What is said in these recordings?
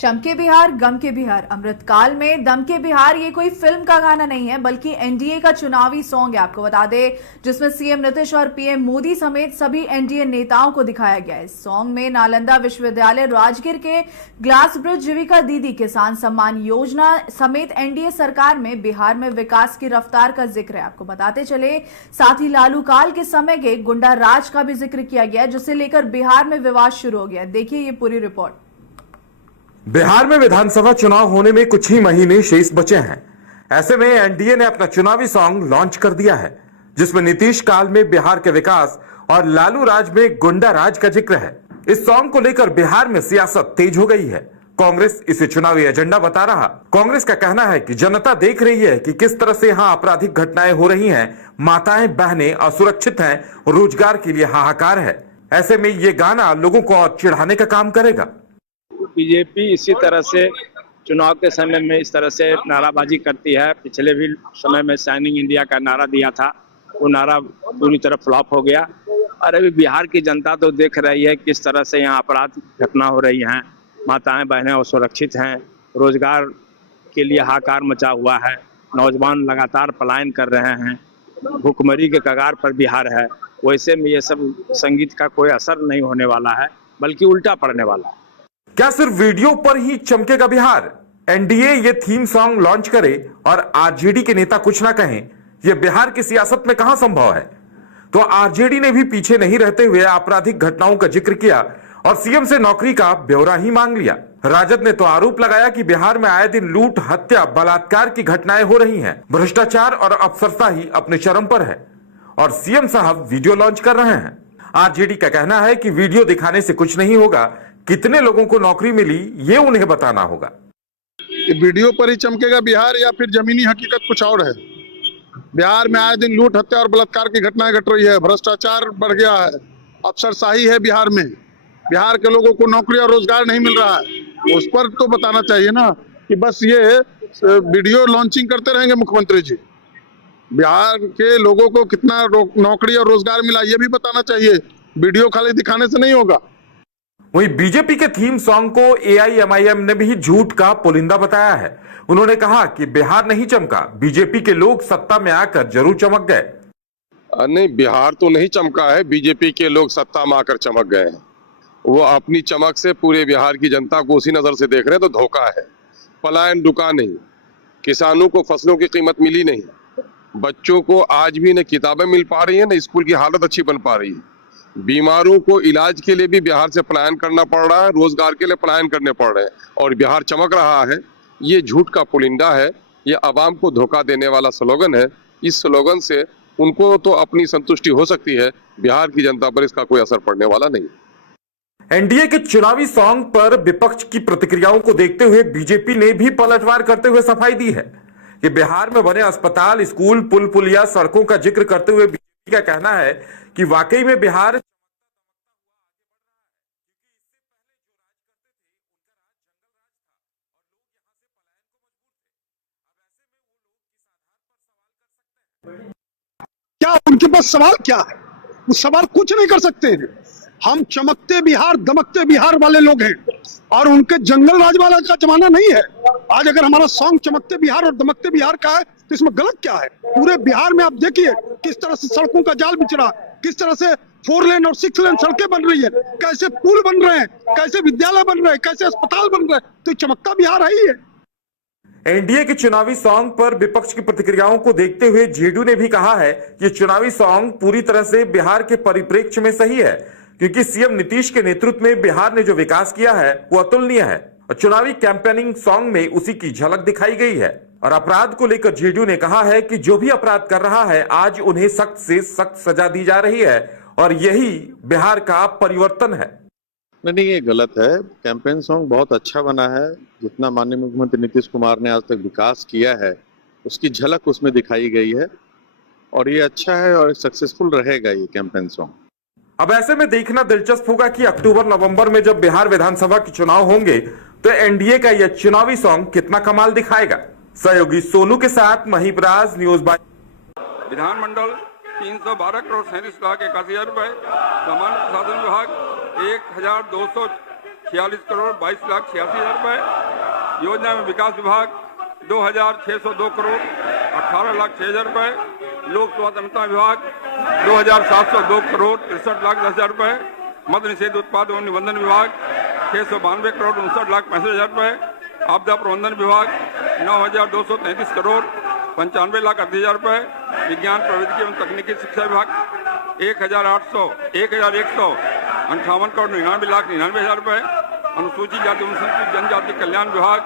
चमके बिहार गम के बिहार अमृतकाल में दम के बिहार ये कोई फिल्म का गाना नहीं है बल्कि एनडीए का चुनावी सॉन्ग है। आपको बता दें जिसमें सीएम नीतीश और पीएम मोदी समेत सभी एनडीए नेताओं को दिखाया गया है। इस सॉन्ग में नालंदा विश्वविद्यालय राजगीर के ग्लास ब्रिज जीविका दीदी किसान सम्मान योजना समेत एनडीए सरकार में बिहार में विकास की रफ्तार का जिक्र है। आपको बताते चले साथ ही लालू काल के समय के गुंडा राज का भी जिक्र किया गया है जिसे लेकर बिहार में विवाद शुरू हो गया। देखिए ये पूरी रिपोर्ट। बिहार में विधानसभा चुनाव होने में कुछ ही महीने शेष बचे हैं। ऐसे में एनडीए ने अपना चुनावी सॉन्ग लॉन्च कर दिया है जिसमें नीतीश काल में बिहार के विकास और लालू राज में गुंडा राज का जिक्र है। इस सॉन्ग को लेकर बिहार में सियासत तेज हो गई है। कांग्रेस इसे चुनावी एजेंडा बता रहा। कांग्रेस का कहना है कि जनता देख रही है कि किस तरह से यहाँ आपराधिक घटनाएं हो रही हैं, माताएं बहनें असुरक्षित हैं, रोजगार के लिए हाहाकार है। ऐसे में ये गाना लोगों को और चिढ़ाने का काम करेगा। बीजेपी इसी तरह से चुनाव के समय में इस तरह से नाराबाजी करती है। पिछले भी समय में शाइनिंग इंडिया का नारा दिया था, वो नारा पूरी तरह फ्लॉप हो गया। और अभी बिहार की जनता तो देख रही है किस तरह से यहाँ अपराध घटना हो रही हैं, माताएं बहनें असुरक्षित हैं, रोजगार के लिए हाहाकार मचा हुआ है, नौजवान लगातार पलायन कर रहे हैं, भूखमरी के कगार पर बिहार है। वैसे में ये सब संगीत का कोई असर नहीं होने वाला है बल्कि उल्टा पड़ने वाला है। क्या सिर्फ वीडियो पर ही चमकेगा बिहार? एनडीए ये थीम सॉन्ग लॉन्च करे और आरजेडी के नेता कुछ ना कहें, यह बिहार की सियासत में कहां संभव है? तो आरजेडी ने भी पीछे नहीं रहते हुए आपराधिक घटनाओं का जिक्र किया और सीएम से नौकरी का ब्यौरा ही मांग लिया। राजद ने तो आरोप लगाया कि बिहार में आए दिन लूट, हत्या, बलात्कार की घटनाएं हो रही हैं, भ्रष्टाचार और अफसरशाही अपने चरम पर है और सीएम साहब वीडियो लॉन्च कर रहे हैं। आरजेडी का कहना है कि वीडियो दिखाने से कुछ नहीं होगा, कितने लोगों को नौकरी मिली ये उन्हें बताना होगा। वीडियो पर ही चमकेगा बिहार या फिर जमीनी हकीकत कुछ और है? बिहार में आए दिन लूट, हत्या और बलात्कार की घटनाएं घट रही है, भ्रष्टाचार बढ़ गया है, अफसरशाही है बिहार में, बिहार के लोगों को नौकरी और रोजगार नहीं मिल रहा है। उस पर तो बताना चाहिए ना कि बस ये वीडियो लॉन्चिंग करते रहेंगे मुख्यमंत्री जी। बिहार के लोगों को कितना नौकरी और रोजगार मिला ये भी बताना चाहिए, वीडियो खाली दिखाने से नहीं होगा। वहीं बीजेपी के थीम सॉन्ग को एआईएमआईएम ने भी झूठ का पुलिंदा बताया है। उन्होंने कहा कि बिहार नहीं चमका, बीजेपी के लोग सत्ता में आकर जरूर चमक गए। नहीं, बिहार तो नहीं चमका है, बीजेपी के लोग सत्ता में आकर चमक गए हैं। वो अपनी चमक से पूरे बिहार की जनता को उसी नजर से देख रहे हैं, तो धोखा है। पलायन रुका नहीं, किसानों को फसलों की कीमत मिली नहीं, बच्चों को आज भी न किताबें मिल पा रही है न स्कूल की हालत अच्छी बन पा रही है, बीमारों को इलाज के लिए भी बिहार से पलायन करना पड़ रहा है, रोजगार के लिए पलायन करने पड़ रहे हैं और बिहार चमक रहा है। ये झूठ का पुलिंदा है, ये आवाम को धोखा देने वाला स्लोगन है। इस स्लोगन से उनको तो अपनी संतुष्टि हो सकती है, बिहार की जनता पर इसका कोई असर पड़ने वाला नहीं। एनडीए के चुनावी सॉन्ग पर विपक्ष की प्रतिक्रियाओं को देखते हुए बीजेपी ने भी पलटवार करते हुए सफाई दी है कि बिहार में बने अस्पताल, स्कूल, पुल पुलिया, सड़कों का जिक्र करते हुए बीजेपी का कहना है कि वाकई में बिहार क्या उनके पास सवाल क्या है? वो सवाल कुछ नहीं कर सकते हैं। हम चमकते बिहार, दमकते बिहार वाले लोग हैं और उनके जंगल राज वाला का जमाना नहीं है। आज अगर हमारा सॉन्ग चमकते बिहार और दमकते बिहार का है तो इसमें गलत क्या है? पूरे बिहार में आप देखिए किस तरह से सड़कों का जाल बिछ रहा है, किस तरह से 4 लेन और 6 लेन सड़कें बन रही है, कैसे पुल बन रहे हैं, कैसे विद्यालय बन रहे हैं, कैसे अस्पताल बन रहे हैं। तो चमकता बिहार है ही है। एनडीए के चुनावी सॉन्ग पर विपक्ष की प्रतिक्रियाओं को देखते हुए जेडीयू ने भी कहा है कि चुनावी सॉन्ग पूरी तरह से बिहार के परिप्रेक्ष्य में सही है क्योंकि सीएम नीतीश के नेतृत्व में बिहार ने जो विकास किया है वो अतुलनीय है और चुनावी कैंपेनिंग सॉन्ग में उसी की झलक दिखाई गई है। और अपराध को लेकर जेडीयू ने कहा है कि जो भी अपराध कर रहा है आज उन्हें सख्त से सख्त सजा दी जा रही है और यही बिहार का परिवर्तन है। नहीं, ये गलत है। कैंपेन सॉन्ग बहुत अच्छा बना है। जितना माननीय मुख्यमंत्री नीतीश कुमार ने आज तक विकास किया है उसकी झलक उसमें दिखाई गई है और ये अच्छा है और सक्सेसफुल रहेगा ये कैंपेन सॉन्ग। अब ऐसे में देखना दिलचस्प होगा कि अक्टूबर-नवंबर में जब बिहार विधानसभा के चुनाव होंगे तो एनडीए का यह चुनावी सॉन्ग कितना कमाल दिखाएगा। सहयोगी सोनू के साथ महिपराज, न्यूज बाय। विधानमंडल 312 करोड़ 37 लाख 81 हजार रुपए, सामान्य प्रशासन विभाग 1200 46 करोड़ 22,86,000 रुपए। योजना में विकास विभाग 2,602 करोड़ 18,06,000 रुपए। लोक स्वास्थ्य अभियंत्रण विभाग 2,702 करोड़ 63,10,000 रुपए। मद्य निषेध उत्पाद एवं निबंधन विभाग 692 करोड़ 59,65,000 रुपए। आपदा प्रबंधन विभाग 9,233 करोड़ 95,38,000 रुपए। विज्ञान प्रौद्योगिकी एवं तकनीकी शिक्षा विभाग 1,158 करोड़ 99,99,000 रुपए। अनुसूचित जाति अनुसूचित जनजाति कल्याण विभाग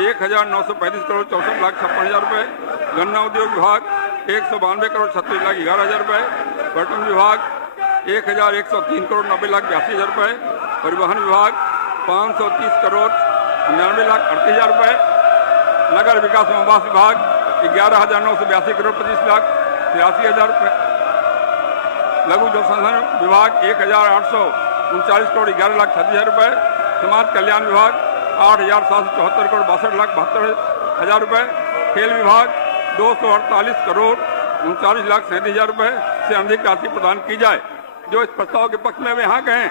1,935 करोड़ 64,56,000 रुपए। गन्ना उद्योग विभाग 192 करोड़ 36,11,000 रुपए। पर्यटन विभाग 1,103 करोड़ 90,82,000 रुपए। परिवहन विभाग 530 करोड़ 99,38,000 रुपए। नगर विकास एवं आवास विभाग 11,982 करोड़ 25,83,000 रुपए। लघु जल संसाधन विभाग 1,839 करोड़ 11,36,000 रुपए। समाज कल्याण विभाग 8,774 करोड़ 62,72,000 रुपए। खेल विभाग 248 करोड़ 39,37,000 रुपए से अधिक राशि प्रदान की जाए। जो इस प्रस्ताव के पक्ष में वे हाँ कहें,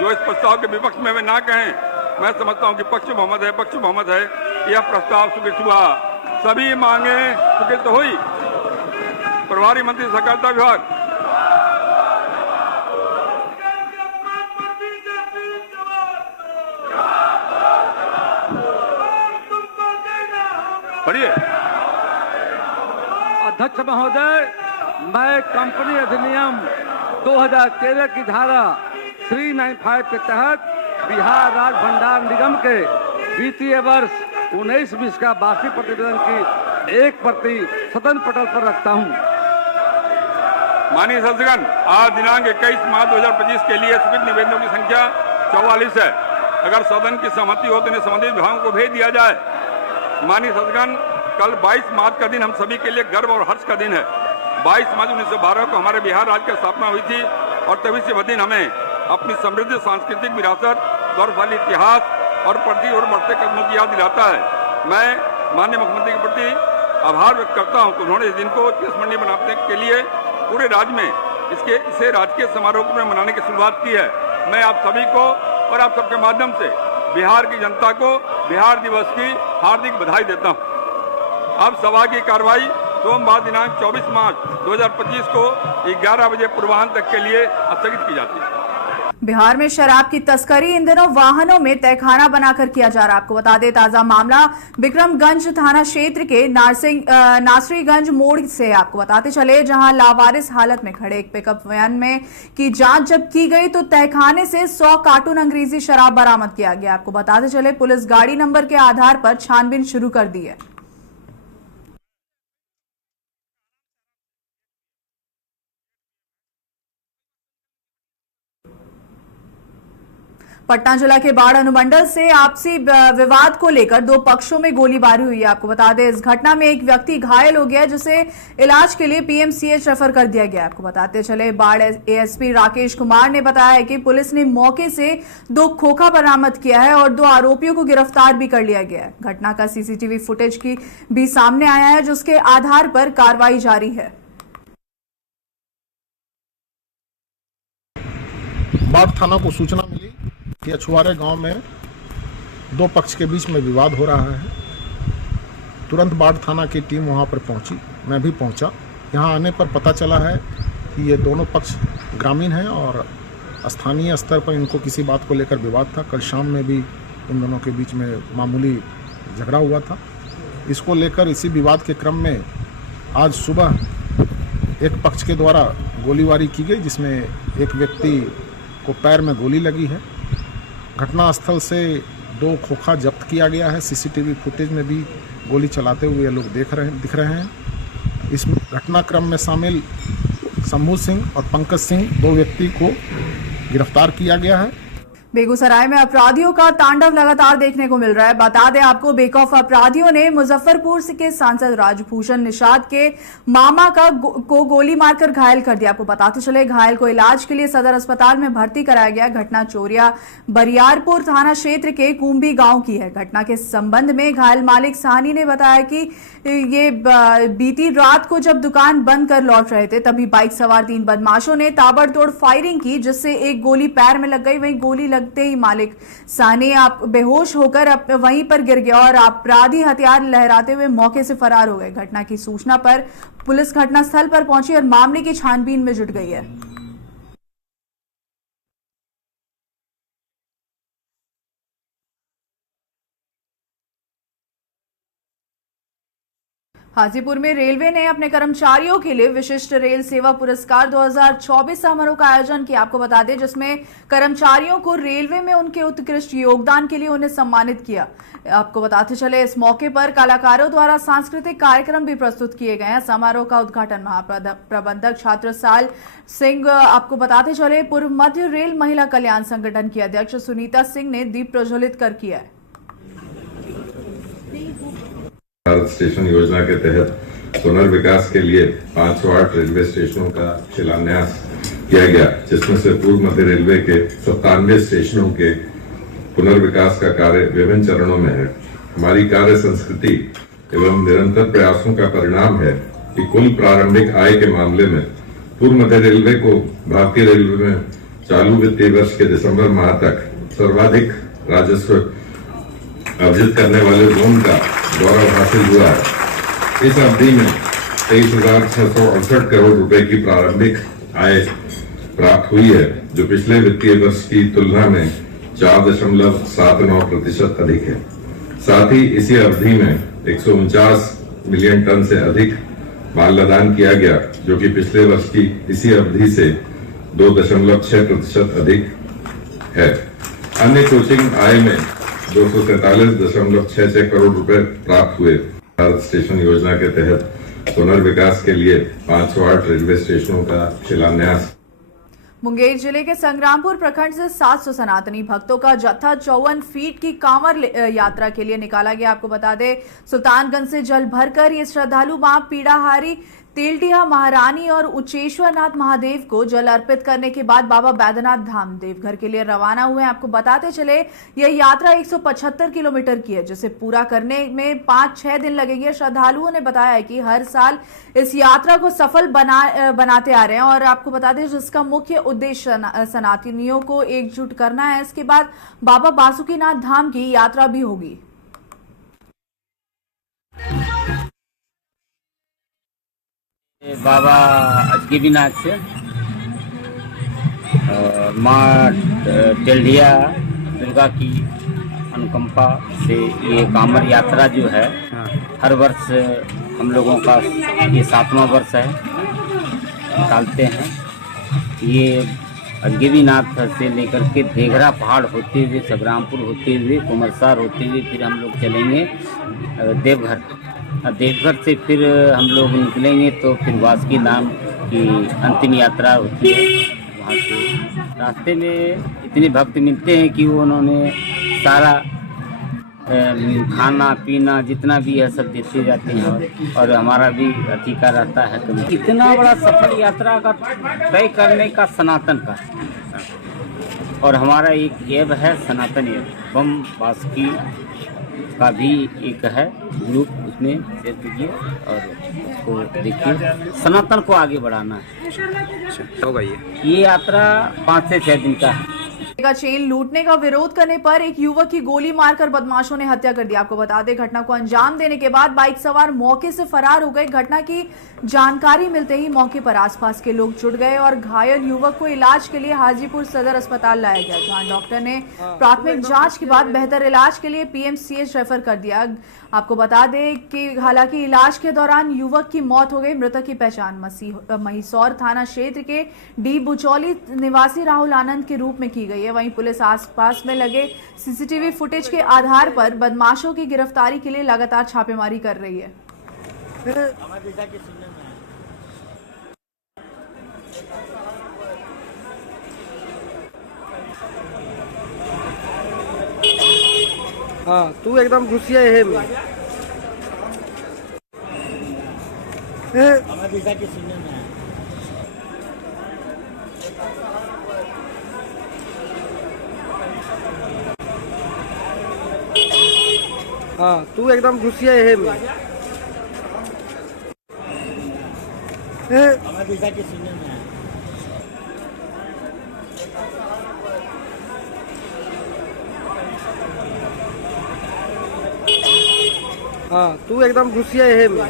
जो इस प्रस्ताव के विपक्ष में वे ना कहें। मैं समझता हूं कि पक्ष बहुमत है। यह प्रस्ताव स्वीकृत हुआ। सभी मांगे स्वीकृत हुई। प्रभारी मंत्री सहकारिता विभाग पढ़िए। अध्यक्ष महोदय, मैं कंपनी अधिनियम 2013 की धारा 395 के तहत बिहार राज्य भंडार निगम के वित्तीय वर्ष 19-20 का वार्षिक प्रतिवेदन की एक प्रति सदन पटल पर रखता हूं। माननीय सदस्यगण, आज दिनांक 21 मार्च 2025 के लिए स्वीकृत निवेदनों की संख्या 44 है। अगर सदन की सहमति हो तो इन्हें संबंधित विभागों को भेज दिया जाए। माननीय सदस्यगण, कल 22 मार्च का दिन हम सभी के लिए गर्व और हर्ष का दिन है। 22 मार्च 1912 को हमारे बिहार राज्य की स्थापना हुई थी और तभी से वह दिन हमें अपनी समृद्ध सांस्कृतिक विरासत, गौरवशाली इतिहास और प्रति और बढ़ते कदमों की याद दिलाता है। मैं माननीय मुख्यमंत्री के प्रति आभार व्यक्त करता हूं कि उन्होंने इस दिन को स्मरणीय बनाने के लिए पूरे राज्य में इसे राजकीय समारोह में मनाने की शुरुआत की है। मैं आप सभी को और आप सबके माध्यम से बिहार की जनता को बिहार दिवस की हार्दिक बधाई देता हूं। अब सभा की कार्रवाई सोमवार दिनांक 24 मार्च 2025 को 11 बजे पूर्वाह्न तक के लिए स्थगित की जाती है। बिहार में शराब की तस्करी इन दिनों वाहनों में तहखाना बनाकर किया जा रहा है। आपको बता दें, ताजा मामला विक्रमगंज थाना क्षेत्र के नासरीगंज मोड़ से। आपको बताते चले, जहां लावारिस हालत में खड़े एक पिकअप वैन में की जांच जब की गई तो तहखाने से 100 कार्टून अंग्रेजी शराब बरामद किया गया। आपको बताते चले, पुलिस गाड़ी नंबर के आधार पर छानबीन शुरू कर दी है। पटना जिला के बाढ़ अनुमंडल से आपसी विवाद को लेकर दो पक्षों में गोलीबारी हुई है। आपको बता दें, इस घटना में एक व्यक्ति घायल हो गया जिसे इलाज के लिए पीएमसीएच रेफर कर दिया गया। आपको बताते चले, बाढ़ एएसपी राकेश कुमार ने बताया कि पुलिस ने मौके से 2 खोखा बरामद किया है और 2 आरोपियों को गिरफ्तार भी कर लिया गया है। घटना का सीसीटीवी फुटेज की भी सामने आया है, जिसके आधार पर कार्रवाई जारी है। बाढ़ थाना को सूचना मिली कि अछुआरे गांव में 2 पक्ष के बीच में विवाद हो रहा है। तुरंत बाढ़ थाना की टीम वहां पर पहुंची, मैं भी पहुंचा। यहां आने पर पता चला है कि ये दोनों पक्ष ग्रामीण हैं और स्थानीय स्तर पर इनको किसी बात को लेकर विवाद था। कल शाम में भी इन दोनों के बीच में मामूली झगड़ा हुआ था। इसको लेकर इसी विवाद के क्रम में आज सुबह एक पक्ष के द्वारा गोलीबारी की गई, जिसमें एक व्यक्ति को पैर में गोली लगी है। घटनास्थल से 2 खोखा जब्त किया गया है। सीसीटीवी फुटेज में भी गोली चलाते हुए लोग दिख रहे हैं। इस घटनाक्रम में शामिल शंभू सिंह और पंकज सिंह 2 व्यक्ति को गिरफ्तार किया गया है। बेगूसराय में अपराधियों का तांडव लगातार देखने को मिल रहा है। बता दें आपको, बेखौफ अपराधियों ने मुजफ्फरपुर के सांसद राजभूषण निषाद के मामा को गोली मारकर घायल कर दिया। आपको बताते चले, घायल को इलाज के लिए सदर अस्पताल में भर्ती कराया गया। घटना चोरिया बरियारपुर थाना क्षेत्र के कुंभी गांव की है। घटना के संबंध में घायल मालिक साहनी ने बताया कि ये बीती रात को जब दुकान बंद कर लौट रहे थे, तभी बाइक सवार 3 बदमाशों ने ताबड़तोड़ फायरिंग की, जिससे एक गोली पैर में लग गई। वहीं गोली लगने लगते ही मालिक सानी आप बेहोश होकर वहीं पर गिर गया और अपराधी हथियार लहराते हुए मौके से फरार हो गए। घटना की सूचना पर पुलिस घटनास्थल पर पहुंची और मामले की छानबीन में जुट गई है। हाजीपुर में रेलवे ने अपने कर्मचारियों के लिए विशिष्ट रेल सेवा पुरस्कार 2024 समारोह का आयोजन किया। आपको बता दें जिसमें कर्मचारियों को रेलवे में उनके उत्कृष्ट योगदान के लिए उन्हें सम्मानित किया। आपको बताते चले इस मौके पर कलाकारों द्वारा सांस्कृतिक कार्यक्रम भी प्रस्तुत किए गए हैं। समारोह का उद्घाटन महाप्रबंधक छात्रसाल सिंह, आपको बताते चले पूर्व मध्य रेल महिला कल्याण संगठन की अध्यक्ष सुनीता सिंह ने दीप प्रज्वलित कर किया है। भारत स्टेशन योजना के तहत पुनर्विकास के लिए 508 रेलवे स्टेशनों का शिलान्यास किया गया, जिसमें से पूर्व मध्य रेलवे के 97 स्टेशनों के पुनर्विकास का कार्य विभिन्न चरणों में है। हमारी कार्य संस्कृति एवं निरंतर प्रयासों का परिणाम है कि कुल प्रारंभिक आय के मामले में पूर्व मध्य रेलवे को भारतीय रेलवे में चालू वित्तीय वर्ष के दिसंबर माह तक सर्वाधिक राजस्व अर्जित करने वाले जोन का गौरव हासिल हुआ है। इस अवधि में 23,668 करोड़ रुपए की प्रारंभिक आय प्राप्त हुई है, जो पिछले वित्तीय वर्ष की तुलना में 4.79% अधिक है। साथ ही इसी अवधि में 149 मिलियन टन से अधिक माल लदान किया गया, जो कि पिछले वर्ष की इसी अवधि से 2.6% अधिक है। अन्य कोचिंग आय में 243.66 करोड़ रुपए प्राप्त हुए। भारत स्टेशन योजना के तहत पुनर्विकास के लिए 508 रेलवे स्टेशनों का शिलान्यास। मुंगेर जिले के संग्रामपुर प्रखंड से 700 सनातनी भक्तों का जत्था 54 फीट की कांवर यात्रा के लिए निकाला गया। आपको बता दें सुल्तानगंज से जल भरकर ये श्रद्धालु मां पीड़ाहारी, तेलटिया महारानी और उच्चेश्वरनाथ महादेव को जल अर्पित करने के बाद बाबा बैद्यनाथ धाम देवघर के लिए रवाना हुए। आपको बताते चले यह यात्रा 175 किलोमीटर की है, जिसे पूरा करने में 5-6 दिन लगेंगे। श्रद्धालुओं ने बताया है कि हर साल इस यात्रा को सफल बनाते आ रहे हैं और आपको बता दें जिसका मुख्य उद्देश्य सनातनियों को एकजुट करना है। इसके बाद बाबा बासुकीनाथ धाम की यात्रा भी होगी। बाबा अजगीबीनाथ से माँ टेल्डिया दुर्गा की अनुकंपा से ये कांवर यात्रा जो है हर वर्ष हम लोगों का ये 7वां वर्ष है, निकालते हैं। ये अजगीबीनाथ से लेकर के देघरा पहाड़ होते हुए संग्रामपुर होते हुए कुमरसार होते हुए फिर हम लोग चलेंगे देवघर। देवघर से फिर हम लोग निकलेंगे तो फिर वासुकी नाम की अंतिम यात्रा होती है। वहाँ से रास्ते में इतने भक्त मिलते हैं कि वो उन्होंने सारा खाना पीना जितना भी है सब देते जाते हैं और हमारा भी अधिकार रहता है। तो इतना बड़ा सफल यात्रा का तय करने का सनातन का और हमारा एक ऐप है सनातन ऐप बम बासुकी का भी एक है ग्रुप, उसमें शेयर कीजिए और उसको देखिए। सनातन को आगे बढ़ाना है। होगा ये यात्रा 5 से 6 दिन का है। का चेन लूटने का विरोध करने पर एक युवक की गोली मारकर बदमाशों ने हत्या कर दी। आपको बता दें घटना को अंजाम देने के बाद बाइक सवार मौके से फरार हो गए। घटना की जानकारी मिलते ही मौके पर आसपास के लोग जुट गए और घायल युवक को इलाज के लिए हाजीपुर सदर अस्पताल लाया गया, जहां डॉक्टर ने प्राथमिक जांच के बाद बेहतर इलाज के लिए पीएमसीएच रेफर कर दिया। आपको बता दें कि हालांकि इलाज के दौरान युवक की मौत हो गई। मृतक की पहचान महिसौर थाना क्षेत्र के डी बुचौली निवासी राहुल आनंद के रूप में की गई है। वहीं पुलिस आसपास में लगे सीसीटीवी फुटेज के आधार पर बदमाशों की गिरफ्तारी के लिए लगातार छापेमारी कर रही है। हाँ तू एकदम घुसिया है हाँ तू एकदम घुसिया है हाँ तू एकदम घुसिया है में